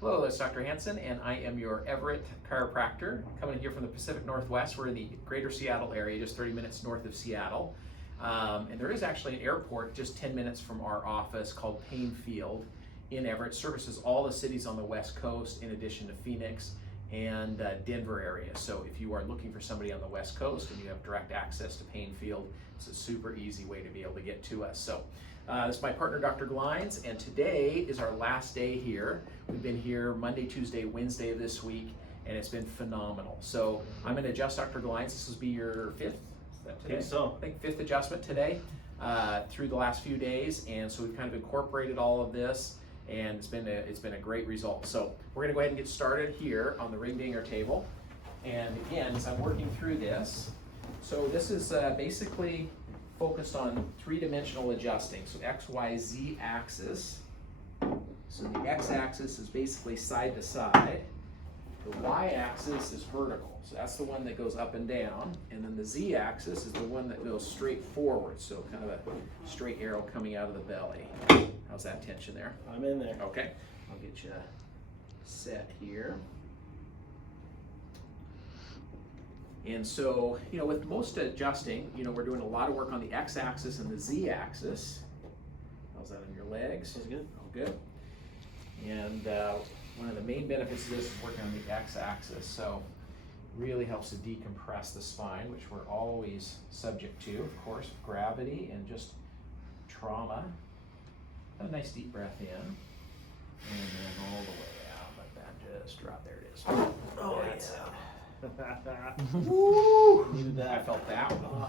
Hello, it's Dr. Hanson, and I am your Everett chiropractor, coming in here from the Pacific Northwest. We're in the greater Seattle area, just 30 minutes north of Seattle. And there is actually an airport just 10 minutes from our office called Paine Field in Everett. Services all the cities on the West Coast, in addition to Phoenix and Denver area. So if you are looking for somebody on the West Coast and you have direct access to Paine Field, it's a super easy way to be able to get to us. So this is my partner, Dr. Glines, and today is our last day here. We've been here Monday, Tuesday, Wednesday of this week, and it's been phenomenal. So I'm going to adjust Dr. Glines. This will be your fifth? Is that today? I think so. I think fifth adjustment today through the last few days, and so we've kind of incorporated all of this, and it's been a great result. So we're going to go ahead and get started here on the ring dinger table. And again, as I'm working through this, so this is basically focused on three-dimensional adjusting. So X, Y, Z axis. So the X axis is basically side to side. The Y axis is vertical. So that's the one that goes up and down. And then the Z axis is the one that goes straight forward. So kind of a straight arrow coming out of the belly. How's that tension there? I'm in there. Okay. I'll get you set here. And so, with most adjusting, we're doing a lot of work on the X axis and the Z axis. How's that on your legs? That's good. Oh, good. And one of the main benefits of this is working on the X axis. So really helps to decompress the spine, which we're always subject to, of course, with gravity and just trauma. Have a nice deep breath in. And then all the way out. Let that just drop. There it is. Oh, that's out. Woo! Needed that. I felt that one.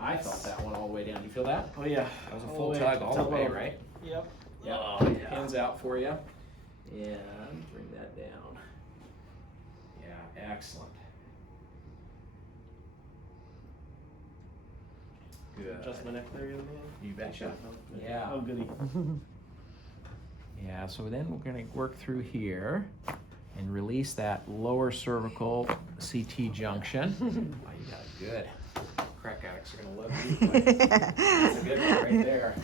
I felt that one all the way down. You feel that? Oh yeah. That was a full tug all the way, right? Yep. Yeah. Oh, yeah. Hands out for you. And bring that down. Yeah, excellent. Good. Adjust my neck there, man. You betcha. Oh, Yeah. Oh, goody. Yeah, so then we're going to work through here and release that lower cervical CT junction. Oh, you got it good. Crack addicts are going to love you. That's a good one right there.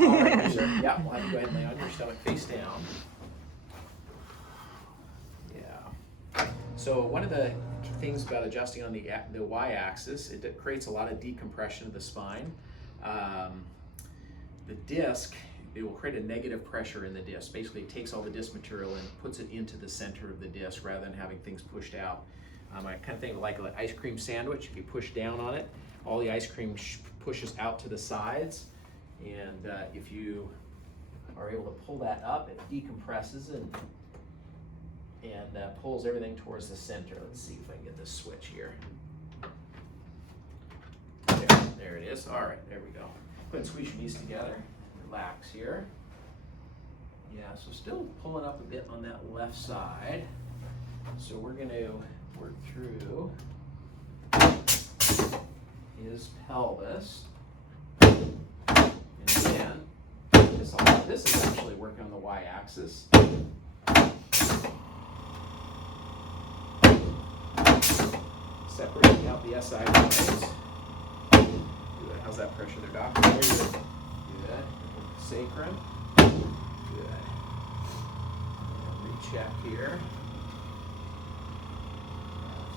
All right, sir. Yeah, we'll have you go ahead and lay on your stomach face down. Yeah. So one of the things about adjusting on the y-axis, it creates a lot of decompression of the spine. The disc, it will create a negative pressure in the disc. Basically, it takes all the disc material and puts it into the center of the disc rather than having things pushed out. I kind of think like an ice cream sandwich. If you push down on it, all the ice cream pushes out to the sides. And if you are able to pull that up, it decompresses and pulls everything towards the center. Let's see if I can get this switch here. There it is. All right, there we go. Go ahead and squeeze your knees together. Relax here. Yeah, so still pulling up a bit on that left side. So we're going to work through his pelvis. And again, this is actually working on the y-axis. Separating out the SI joints. Good. How's that pressure there, Doc? Very good. Good. Sacrum. Good. Recheck here.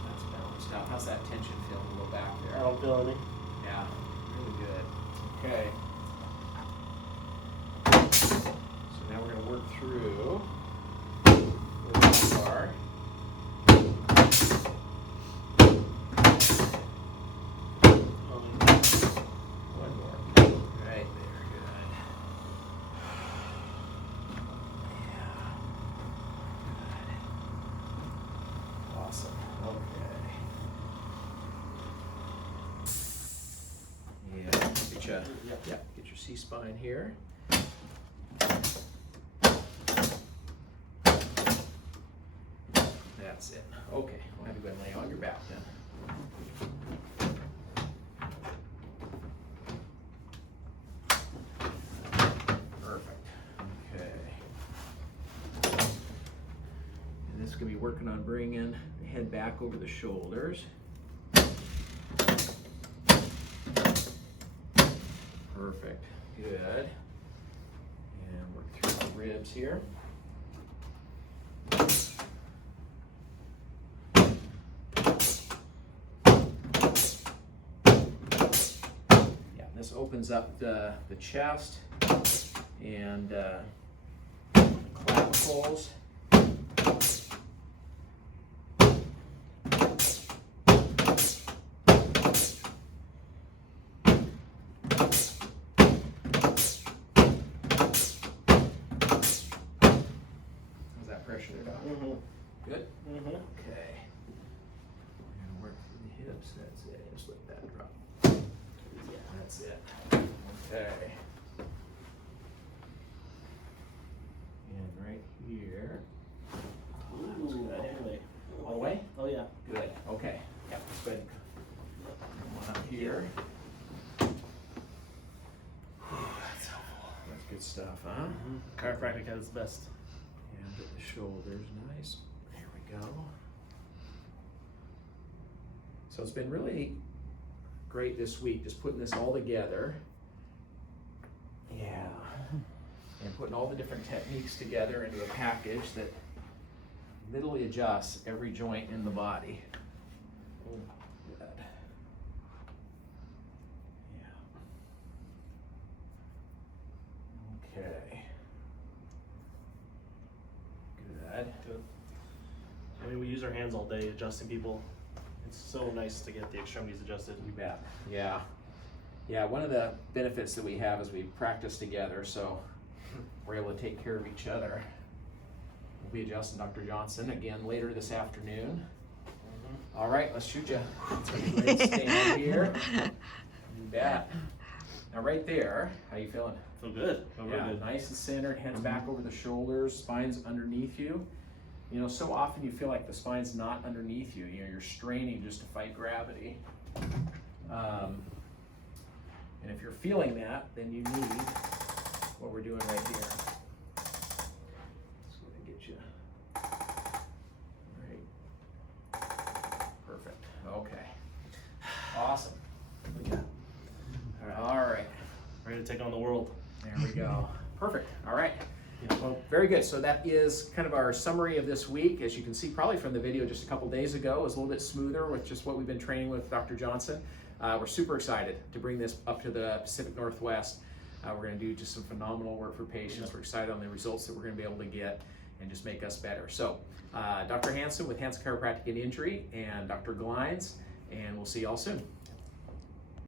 That's balanced out. How's that tension feeling in the low back there? I don't feel any. Yeah, really good. Okay. So now we're going to work through the lumbar. One more. Right there, good. Yeah. Good. Awesome. Okay. Yeah, get your C-spine here. That's it. Okay, we'll have you go ahead and lay on your back then. Perfect. Okay. And this is going to be working on bringing the head back over the shoulders. Perfect. Good. And work through the ribs here. opens up the chest and clavicles. How's that pressure there, Doc? Good? Okay. And work through the hips. That's it. Just let that drop. Yeah, that's it. Okay. And right here. That's good. All the way? Oh yeah. Good. Okay. Yeah, let's go ahead and come on up here. That's helpful. That's good stuff, huh? Chiropractic has the best. And get the shoulders nice. There we go. So it's been really great this week, just putting this all together. Yeah. And putting all the different techniques together into a package that literally adjusts every joint in the body. Good. Yeah. Okay. Good. Good. I mean, we use our hands all day adjusting people. It's so nice to get the extremities adjusted. You bet. Yeah. Yeah, one of the benefits that we have is we practice together, so we're able to take care of each other. We'll be adjusting Dr. Johnson again later this afternoon. All right, let's shoot you. Let's go ahead and stand here. You bet. Now right there, how you feeling? Feel good. Feel real good. Nice and centered, heads back over the shoulders, spine's underneath you. You know, so often you feel like the spine's not underneath you. You know, you're straining just to fight gravity. And if you're feeling that, then you need what we're doing right here. Let's go ahead and get you. Right. Perfect. Okay. Awesome. All right. Ready to take on the world. There we go. Perfect. All right. Well, very good. So that is kind of our summary of this week. As you can see probably from the video just a couple days ago, it was a little bit smoother with just what we've been training with Dr. Johnson. We're super excited to bring this up to the Pacific Northwest. We're going to do just some phenomenal work for patients. We're excited on the results that we're going to be able to get and just make us better. So Dr. Hanson with Hanson Chiropractic and Injury and Dr. Glines, and we'll see you all soon.